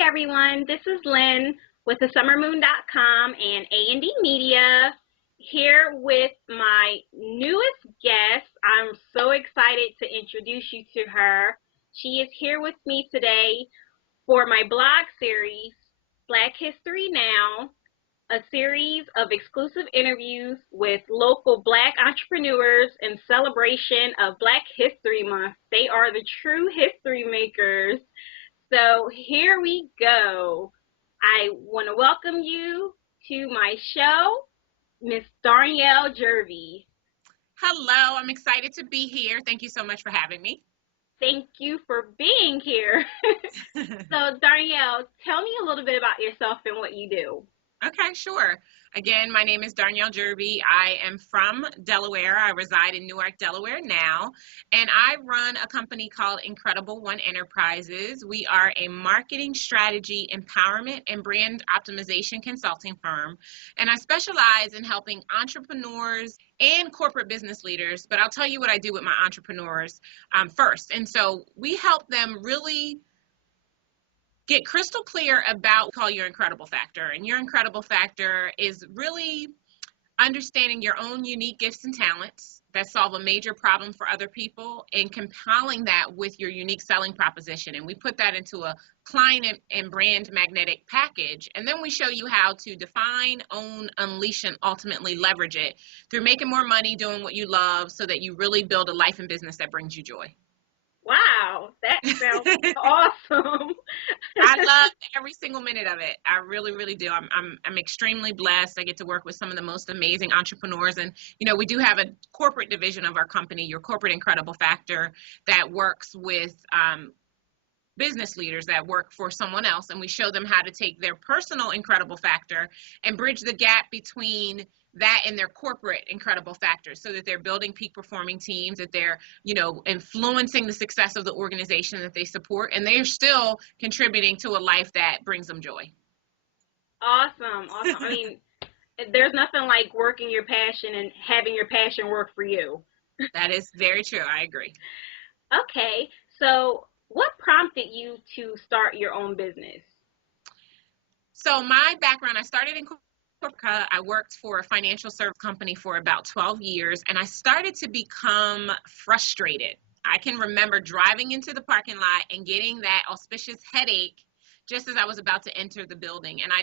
Hi, everyone. This is Lynn with thesummermoon.com and A&D Media here with my newest guest. I'm so excited to introduce you to her. She is here with me today for my blog series, Black History Now, a series of exclusive interviews with local Black entrepreneurs in celebration of Black History Month. They are the true history makers. So here we go. I want to welcome you to my show, Miss Darnyelle Jervey. Hello, I'm excited to be here. Thank you so much for having me. Thank you for being here. So, Darnyelle, tell me a little bit about yourself and what you do. Okay, sure. Again, my name is Darnyelle Jervey. I am from Delaware. I reside in Newark, Delaware now, and I run a company called Incredible One Enterprises. We are a marketing strategy, empowerment, and brand optimization consulting firm, and I specialize in helping entrepreneurs and corporate business leaders, but I'll tell you what I do with my entrepreneurs first. And so we help them really get crystal clear about what we call your incredible factor. And your incredible factor is really understanding your own unique gifts and talents that solve a major problem for other people and compiling that with your unique selling proposition. And we put that into a client and brand magnetic package. And then we show you how to define, own, unleash, and ultimately leverage it through making more money doing what you love so that you really build a life and business that brings you joy. Wow, that sounds awesome. I love every single minute of it. I really, really do. I'm extremely blessed. I get to work with some of the most amazing entrepreneurs. And, we do have a corporate division of our company, your Corporate Incredible Factor, that works with business leaders that work for someone else. And we show them how to take their personal incredible factor and bridge the gap between that and their corporate incredible factors so that they're building peak performing teams, that they're, influencing the success of the organization that they support, and they're still contributing to a life that brings them joy. Awesome. I mean, there's nothing like working your passion and having your passion work for you. That is very true. I agree. Okay. So what prompted you to start your own business? So my background, I started in I worked for a financial service company for about 12 years, and I started to become frustrated. I can remember driving into the parking lot and getting that auspicious headache just as I was about to enter the building. And I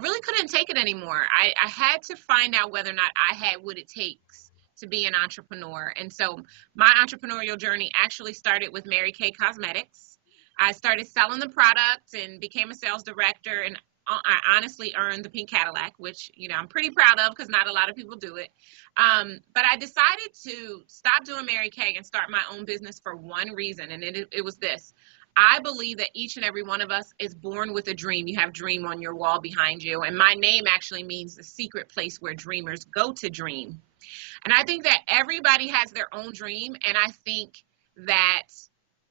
really couldn't take it anymore. I had to find out whether or not I had what it takes to be an entrepreneur. And so my entrepreneurial journey actually started with Mary Kay Cosmetics. I started selling the product and became a sales director, and I honestly earned the pink Cadillac, which, I'm pretty proud of because not a lot of people do it. But I decided to stop doing Mary Kay and start my own business for one reason, and it was this. I believe that each and every one of us is born with a dream. You have dream on your wall behind you, and my name actually means the secret place where dreamers go to dream. And I think that everybody has their own dream, and I think that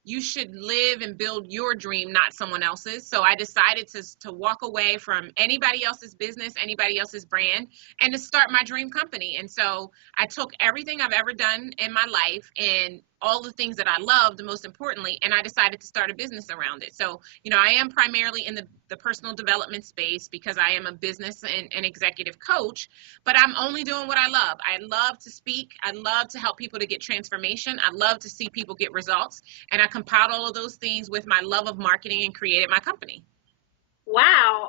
you should live and build your dream, not someone else's. So I decided to walk away from anybody else's business, anybody else's brand, and to start my dream company. And so I took everything I've ever done in my life and all the things that I loved, most importantly, and I decided to start a business around it. So, I am primarily in the personal development space because I am a business and executive coach, but I'm only doing what I love. I love to speak. I love to help people to get transformation. I love to see people get results. And I compiled all of those things with my love of marketing and created my company. Wow,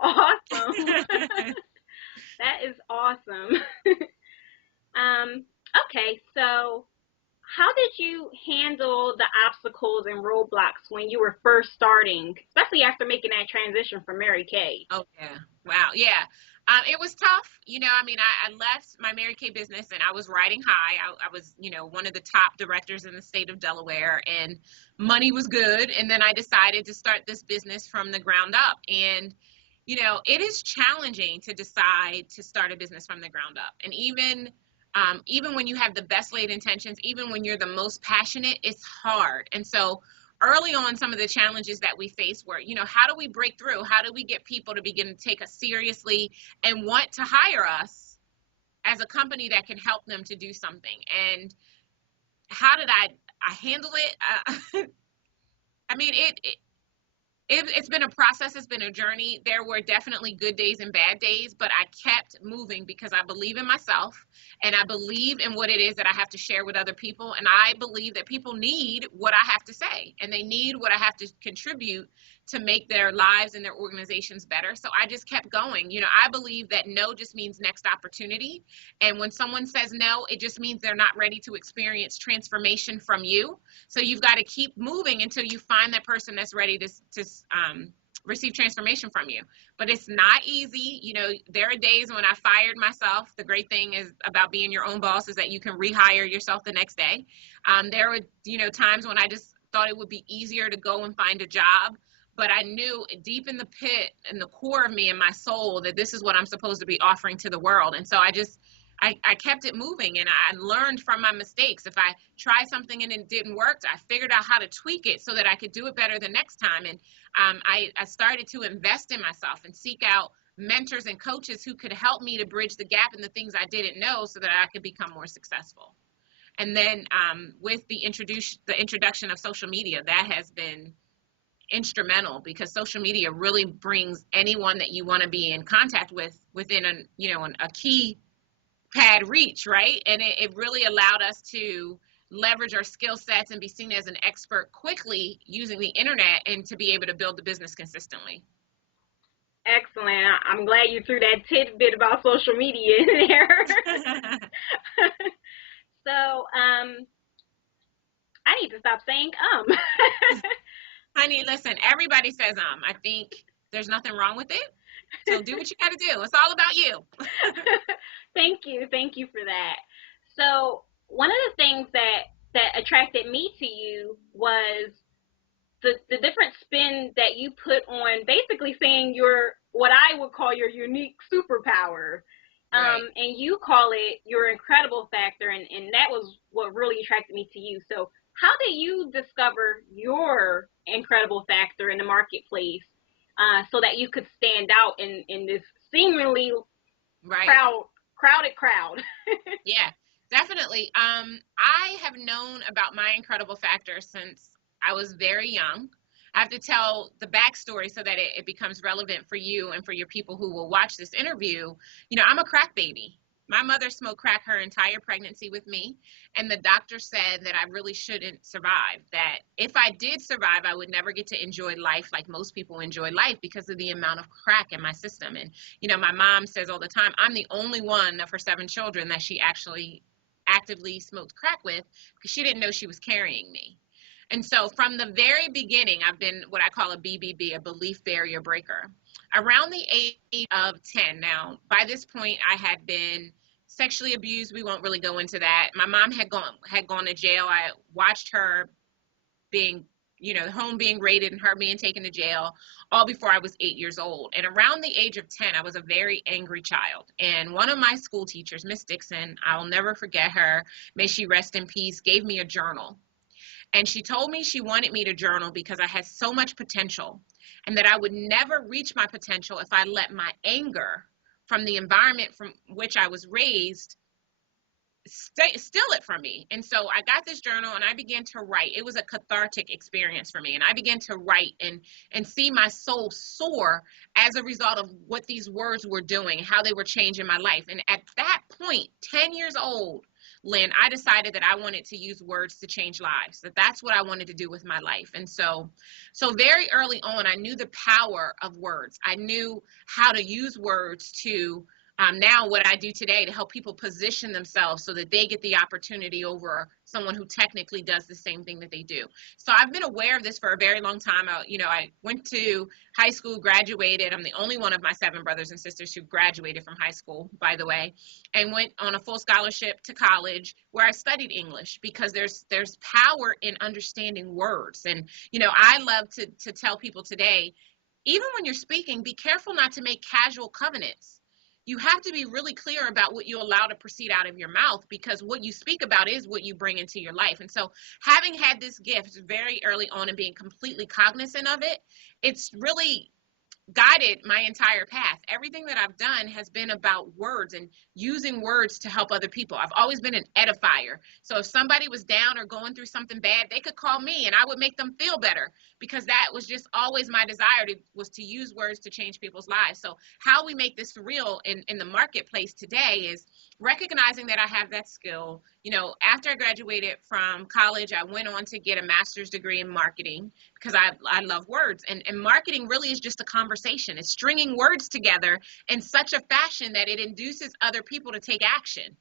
awesome. That is awesome. Okay, so how did you handle the obstacles and roadblocks when you were first starting, especially after making that transition from Mary Kay? Oh, yeah. Wow. Yeah. It was tough. I left my Mary Kay business and I was riding high. I was, one of the top directors in the state of Delaware, and money was good. And then I decided to start this business from the ground up. And, it is challenging to decide to start a business from the ground up. And even when you have the best laid intentions, even when you're the most passionate, it's hard. And so early on, some of the challenges that we faced were, how do we break through? How do we get people to begin to take us seriously and want to hire us as a company that can help them to do something? And how did I handle it? it's been a process. It's been a journey. There were definitely good days and bad days, but I kept moving because I believe in myself and I believe in what it is that I have to share with other people. And I believe that people need what I have to say and they need what I have to contribute to make their lives and their organizations better. So I just kept going. You know, I believe that no just means next opportunity. And when someone says no, it just means they're not ready to experience transformation from you. So you've got to keep moving until you find that person that's ready to receive transformation from you. But it's not easy. You know, there are days when I fired myself. The great thing is about being your own boss is that you can rehire yourself the next day. There were, you know, times when I just thought it would be easier to go and find a job. But I knew deep in the pit, in the core of me and my soul, that this is what I'm supposed to be offering to the world. And so I kept it moving and I learned from my mistakes. If I tried something and it didn't work, I figured out how to tweak it so that I could do it better the next time. And I started to invest in myself and seek out mentors and coaches who could help me to bridge the gap in the things I didn't know so that I could become more successful. And then with the introduction of social media, that has been instrumental because social media really brings anyone that you want to be in contact with within a keypad reach, right? And it really allowed us to leverage our skill sets and be seen as an expert quickly using the internet and to be able to build the business consistently. Excellent. I'm glad you threw that tidbit about social media in there. So I need to stop saying Honey, listen, everybody says I think there's nothing wrong with it. So do what you got to do. It's all about you. Thank you for that. So one of the things that attracted me to you was the different spin that you put on basically saying your, what I would call your unique superpower. Right. And you call it your incredible factor, and that was what really attracted me to you. So how did you discover your incredible factor in the marketplace so that you could stand out in this seemingly crowded crowd? Yeah, definitely. I have known about my incredible factor since I was very young. I have to tell the backstory so that it becomes relevant for you and for your people who will watch this interview. You know, I'm a crack baby. My mother smoked crack her entire pregnancy with me, and the doctor said that I really shouldn't survive, that if I did survive, I would never get to enjoy life like most people enjoy life because of the amount of crack in my system. And, you know, my mom says all the time, I'm the only one of her 7 children that she actually actively smoked crack with because she didn't know she was carrying me. And so from the very beginning, I've been what I call a BBB, a belief barrier breaker. Around the age of 10 now, by this point, I had been sexually abused. We won't really go into that. My mom had gone to jail. I watched her being, you know, home being raided and her being taken to jail all before I was 8 years old. And around the age of 10, I was a very angry child. And one of my school teachers, Miss Dixon, I'll never forget her, may she rest in peace, gave me a journal. And she told me she wanted me to journal because I had so much potential and that I would never reach my potential if I let my anger from the environment from which I was raised steal it from me. And so I got this journal and I began to write. It was a cathartic experience for me. And I began to write and see my soul soar as a result of what these words were doing, how they were changing my life. And at that point, 10 years old, Lynn, I decided that I wanted to use words to change lives, that that's what I wanted to do with my life. And so very early on, I knew the power of words. I knew how to use words to now what I do today to help people position themselves so that they get the opportunity over someone who technically does the same thing that they do. So I've been aware of this for a very long time. I went to high school, graduated. I'm the only one of my 7 brothers and sisters who graduated from high school, by the way, and went on a full scholarship to college where I studied English because there's power in understanding words. And, you know, I love to tell people today, even when you're speaking, be careful not to make casual covenants. You have to be really clear about what you allow to proceed out of your mouth because what you speak about is what you bring into your life. And so having had this gift very early on and being completely cognizant of it, it's really guided my entire path. Everything that I've done has been about words and using words to help other people. I've always been an edifier. So if somebody was down or going through something bad, they could call me and I would make them feel better, because that was just always my desire, was to use words to change people's lives. So how we make this real in the marketplace today is recognizing that I have that skill. After I graduated from college, I went on to get a master's degree in marketing, because I love words. And marketing really is just a conversation. It's stringing words together in such a fashion that it induces other people to take action.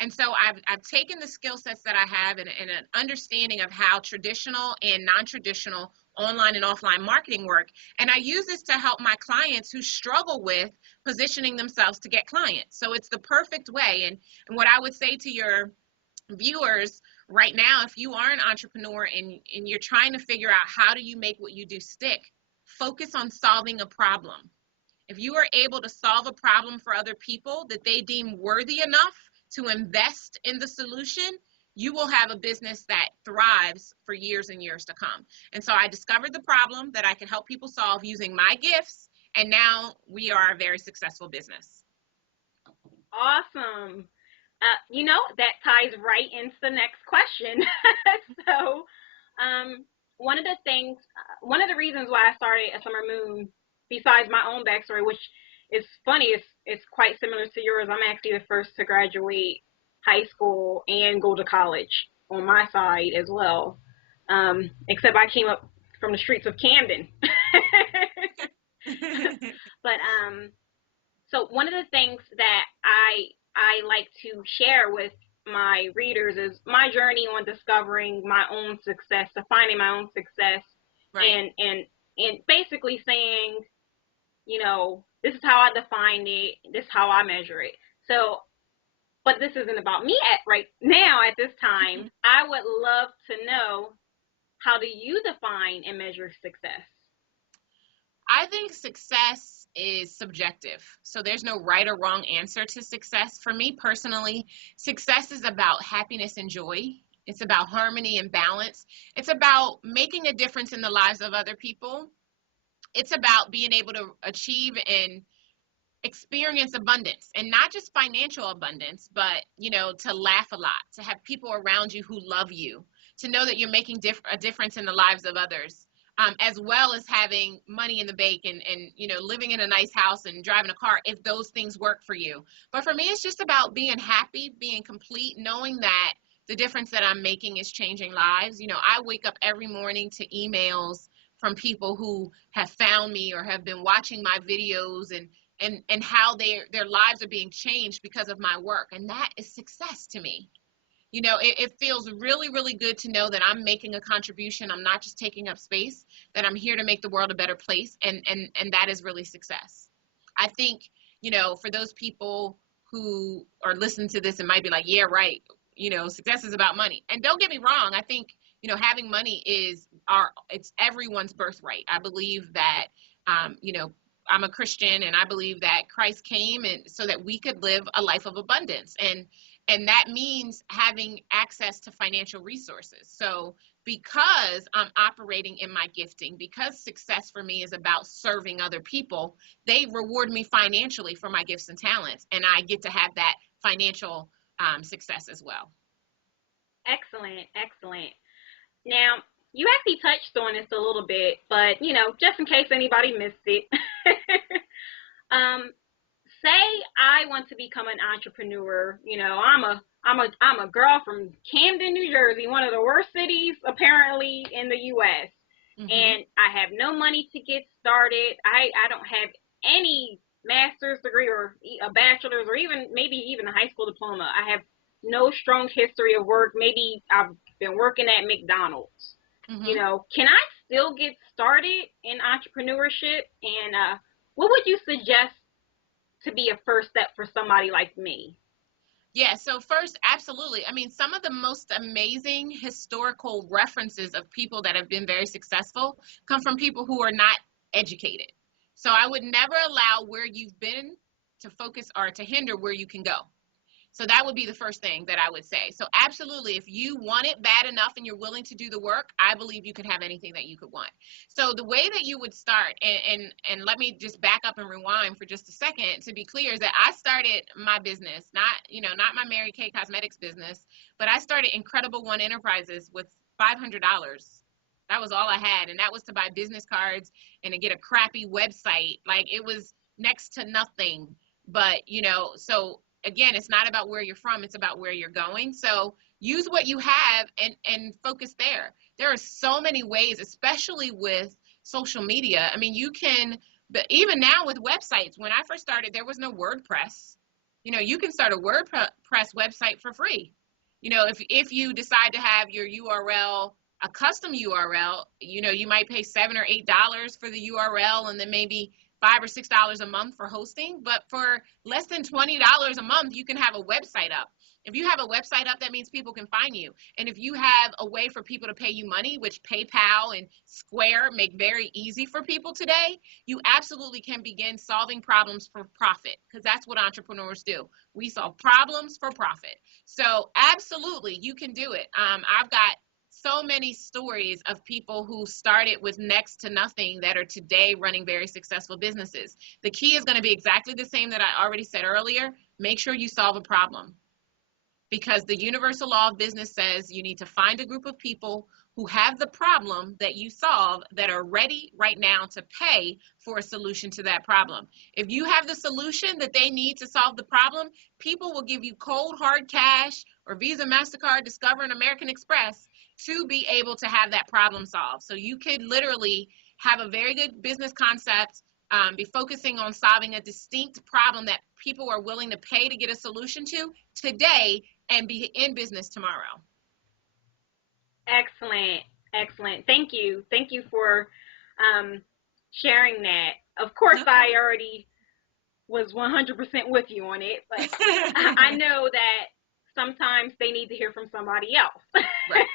And so I've taken the skill sets that I have and an understanding of how traditional and non-traditional online and offline marketing work. And I use this to help my clients who struggle with positioning themselves to get clients. So it's the perfect way. And what I would say to your viewers right now, if you are an entrepreneur and you're trying to figure out how do you make what you do stick, focus on solving a problem. If you are able to solve a problem for other people that they deem worthy enough to invest in the solution, you will have a business that thrives for years and years to come. And so I discovered the problem that I could help people solve using my gifts, and now we are a very successful business. Awesome. That ties right into the next question. So, one of the reasons why I started a Summer Moon, besides my own backstory, which is funny, it's quite similar to yours. I'm actually the first to graduate high school and go to college on my side as well. Except I came up from the streets of Camden. But so one of the things that I like to share with my readers is my journey on discovering my own success, defining my own success, right. and basically saying, this is how I define it, this is how I measure it. So, but this isn't about me right now at this time. I would love to know, how do you define and measure success? I think success is subjective. So there's no right or wrong answer to success. For me personally, success is about happiness and joy. It's about harmony and balance. It's about making a difference in the lives of other people. It's about being able to achieve and experience abundance, and not just financial abundance, but, to laugh a lot, to have people around you who love you, to know that you're making a difference in the lives of others. As well as having money in the bank and living in a nice house and driving a car, if those things work for you. But for me, it's just about being happy, being complete, knowing that the difference that I'm making is changing lives. I wake up every morning to emails from people who have found me or have been watching my videos and how their lives are being changed because of my work. And that is success to me. It feels really, really good to know that I'm making a contribution. I'm not just taking up space, that I'm here to make the world a better place. And that is really success. I think, for those people who are listening to this and might be like, yeah, right. Success is about money. And don't get me wrong. I think, having money it's everyone's birthright. I believe that, I'm a Christian, and I believe that Christ came so that we could live a life of abundance. And that means having access to financial resources. So because I'm operating in my gifting, because success for me is about serving other people, they reward me financially for my gifts and talents. And I get to have that financial success as well. Excellent. Excellent. Now, you actually touched on this a little bit, but, just in case anybody missed it, say I want to become an entrepreneur. I'm a girl from Camden, New Jersey, one of the worst cities apparently in the U.S. Mm-hmm. And I have no money to get started. I don't have any master's degree or a bachelor's or maybe even a high school diploma. I have no strong history of work. Maybe I've been working at McDonald's. Mm-hmm. Can I still get started in entrepreneurship? And what would you suggest to be a first step for somebody like me? Yeah, so first, absolutely. I mean, some of the most amazing historical references of people that have been very successful come from people who are not educated. So I would never allow where you've been to focus or to hinder where you can go. So that would be the first thing that I would say. So absolutely, if you want it bad enough and you're willing to do the work, I believe you could have anything that you could want. So the way that you would start, and let me just back up and rewind for just a second to be clear, is that I started my business, not my Mary Kay Cosmetics business, but I started Incredible One Enterprises with $500. That was all I had, and that was to buy business cards and to get a crappy website. Like, it was next to nothing. But, so again, it's not about where you're from, it's about where you're going. So use what you have and focus there. There are so many ways, especially with social media. I mean, but even now with websites, when I first started, there was no WordPress. You can start a WordPress website for free. If you decide to have your URL, a custom URL, you might pay $7 or $8 for the URL, and then maybe $5 or $6 a month for hosting. But for less than $20 a month, you can have a website up. If you have a website up, that means people can find you. And if you have a way for people to pay you money, which PayPal and Square make very easy for people today, you absolutely can begin solving problems for profit, because that's what entrepreneurs do. We solve problems for profit. So absolutely, you can do it. I've got so many stories of people who started with next to nothing that are today running very successful businesses. The key is going to be exactly the same that I already said earlier. Make sure you solve a problem, because the universal law of business says you need to find a group of people who have the problem that you solve that are ready right now to pay for a solution to that problem. If you have the solution that they need to solve the problem, people will give you cold, hard cash or Visa, MasterCard, Discover, and American Express to be able to have that problem solved. So you could literally have a very good business concept, be focusing on solving a distinct problem that people are willing to pay to get a solution to today, and be in business tomorrow. Excellent. Thank you for sharing that. Of course, I already was 100% with you on it, but I know that sometimes they need to hear from somebody else. Right.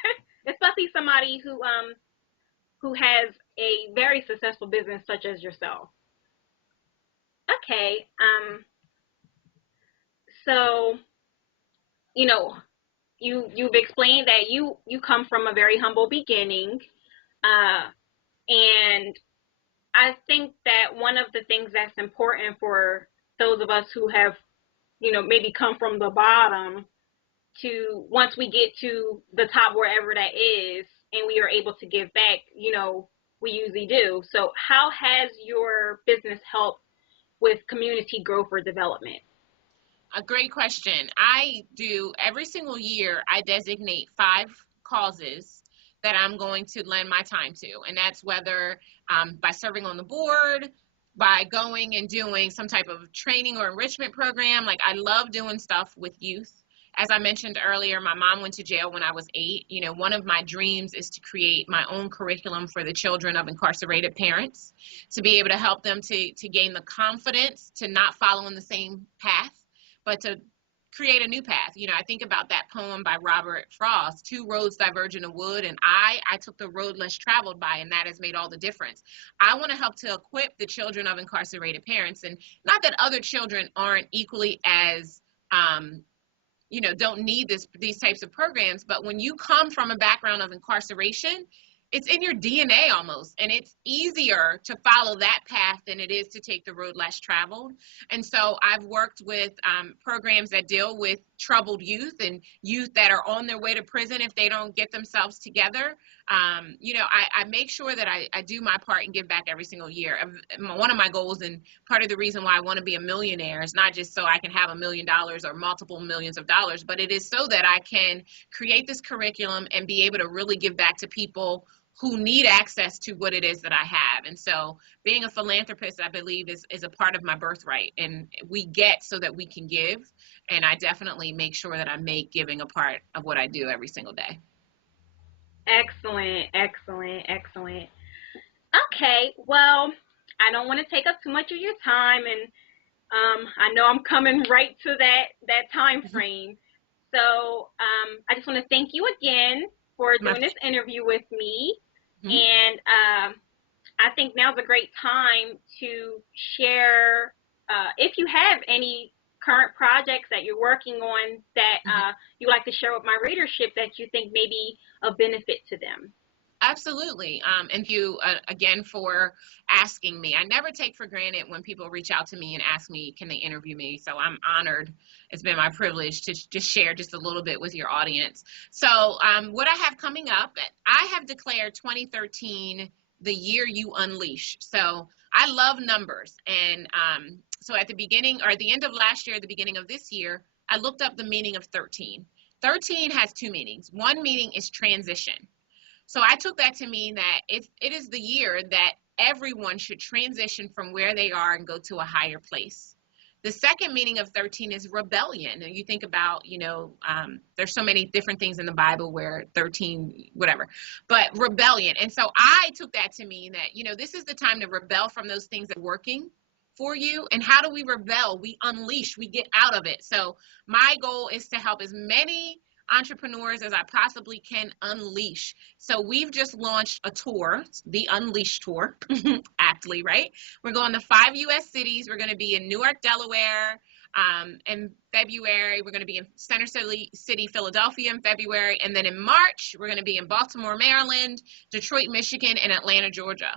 Especially somebody who has a very successful business such as yourself. Okay. So, you've explained that you come from a very humble beginning, and I think that one of the things that's important for those of us who have, maybe come from the bottom, to once we get to the top, wherever that is, and we are able to give back, we usually do. So how has your business helped with community growth or development? A great question. I do every single year, I designate 5 causes that I'm going to lend my time to. And that's whether by serving on the board, by going and doing some type of training or enrichment program. Like, I love doing stuff with youth. As I mentioned earlier, my mom went to jail when I was 8. One of my dreams is to create my own curriculum for the children of incarcerated parents, to be able to help them to gain the confidence to not follow in the same path, but to create a new path. I think about that poem by Robert Frost, 2 roads diverge in a wood, and I took the road less traveled by, and that has made all the difference. I want to help to equip the children of incarcerated parents, and not that other children aren't equally as, don't need these types of programs, but when you come from a background of incarceration, it's in your DNA almost, and it's easier to follow that path than it is to take the road less traveled. And so I've worked with programs that deal with troubled youth and youth that are on their way to prison if they don't get themselves together. I make sure that I do my part and give back every single year. One of my goals, and part of the reason why I want to be a millionaire, is not just so I can have $1 million or multiple millions of dollars, but it is so that I can create this curriculum and be able to really give back to people who need access to what it is that I have. And so being a philanthropist, I believe, is a part of my birthright, and we get so that we can give. And I definitely make sure that I make giving a part of what I do every single day. Excellent. Okay, well, I don't want to take up too much of your time, and I know I'm coming right to that time frame. So I just want to thank you again for doing this interview with me. Mm-hmm. And I think now's a great time to share, if you have any current projects that you're working on that you like to share with my readership that you think may be of benefit to them. Absolutely. And you, again, for asking me. I never take for granted when people reach out to me and ask me, can they interview me? So I'm honored. It's been my privilege to just share just a little bit with your audience. So what I have coming up, I have declared 2013 the year you unleash. So I love numbers. And so at the beginning or at the end of last year, at the beginning of this year, I looked up the meaning of 13. 13 has two meanings. One meaning is transition. So I took that to mean that it is the year that everyone should transition from where they are and go to a higher place. The second meaning of 13 is rebellion. And you think about, there's so many different things in the Bible where 13, whatever, but rebellion. And so I took that to mean that, this is the time to rebel from those things that are working for you. And how do we rebel? We unleash, we get out of it. So my goal is to help as many entrepreneurs as I possibly can unleash. So we've just launched a tour, the Unleash Tour, aptly, right? We're going to 5 U.S. cities. We're going to be in Newark, Delaware, in February. We're going to be in Center City, Philadelphia in February. And then in March, we're going to be in Baltimore, Maryland, Detroit, Michigan, and Atlanta, Georgia.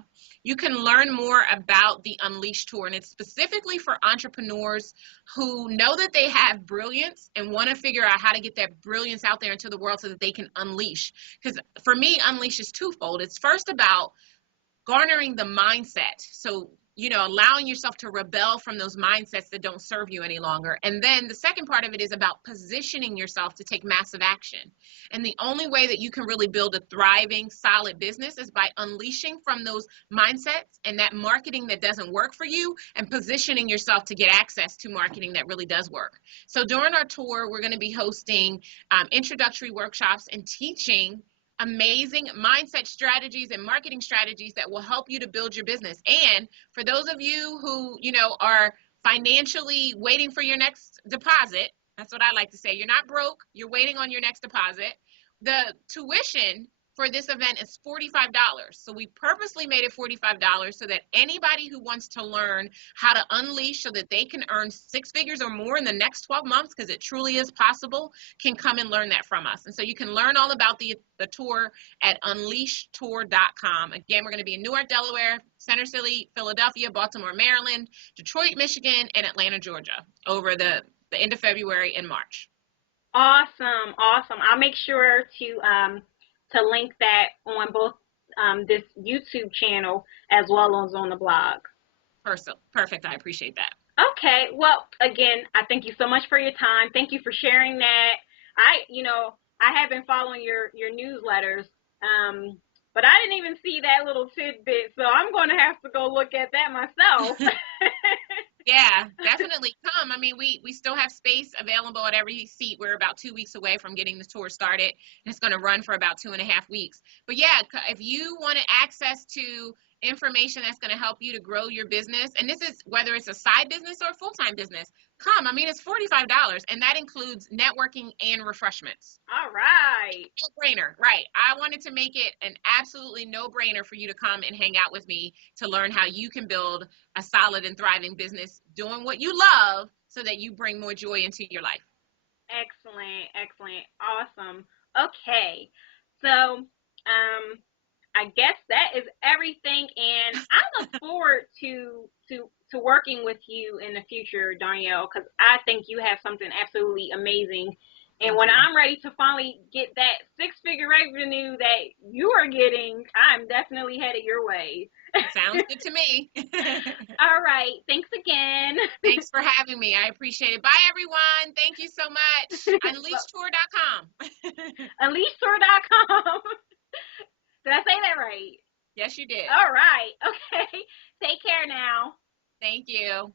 You can learn more about the Unleash Tour, and it's specifically for entrepreneurs who know that they have brilliance and want to figure out how to get that brilliance out there into the world so that they can unleash. Because for me, unleash is twofold. It's first about garnering the mindset. So, allowing yourself to rebel from those mindsets that don't serve you any longer. And then the second part of it is about positioning yourself to take massive action. And the only way that you can really build a thriving, solid business is by unleashing from those mindsets and that marketing that doesn't work for you and positioning yourself to get access to marketing that really does work. So during our tour, we're going to be hosting introductory workshops and teaching amazing mindset strategies and marketing strategies that will help you to build your business. And for those of you who, are financially waiting for your next deposit, that's what I like to say. You're not broke. You're waiting on your next deposit. The tuition for this event is $45. So we purposely made it $45 so that anybody who wants to learn how to unleash so that they can earn 6 figures or more in the next 12 months, because it truly is possible, can come and learn that from us. And so you can learn all about the tour at unleashtour.com. Again, we're going to be in Newark, Delaware, Center City, Philadelphia, Baltimore, Maryland, Detroit, Michigan, and Atlanta, Georgia over the end of February and March. Awesome. I'll make sure to link that on both this YouTube channel as well as on the blog. Perfect. I appreciate that. Okay. Well, again, I thank you so much for your time. Thank you for sharing that. I have been following your newsletters, but I didn't even see that little tidbit, so I'm going to have to go look at that myself. Yeah, definitely come. I mean, we still have space available at every seat. We're about 2 weeks away from getting the tour started, and it's going to run for about 2.5 weeks. But yeah, if you want access to information that's going to help you to grow your business, and this is whether it's a side business or a full-time business, come. I mean, it's $45, and that includes networking and refreshments. All right. No-brainer, right. I wanted to make it an absolutely no-brainer for you to come and hang out with me to learn how you can build a solid and thriving business doing what you love so that you bring more joy into your life. Excellent. Awesome. Okay. So, I guess that is everything, and I look forward to working with you in the future, Darnyelle, because I think you have something absolutely amazing. And when I'm ready to finally get that 6-figure revenue that you are getting, I'm definitely headed your way. Sounds good to me. All right. Thanks again. Thanks for having me. I appreciate it. Bye, everyone. Thank you so much. Unleashtour.com. Unleashtour.com. Did I say that right? Yes, you did. All right. Okay. Take care now. Thank you.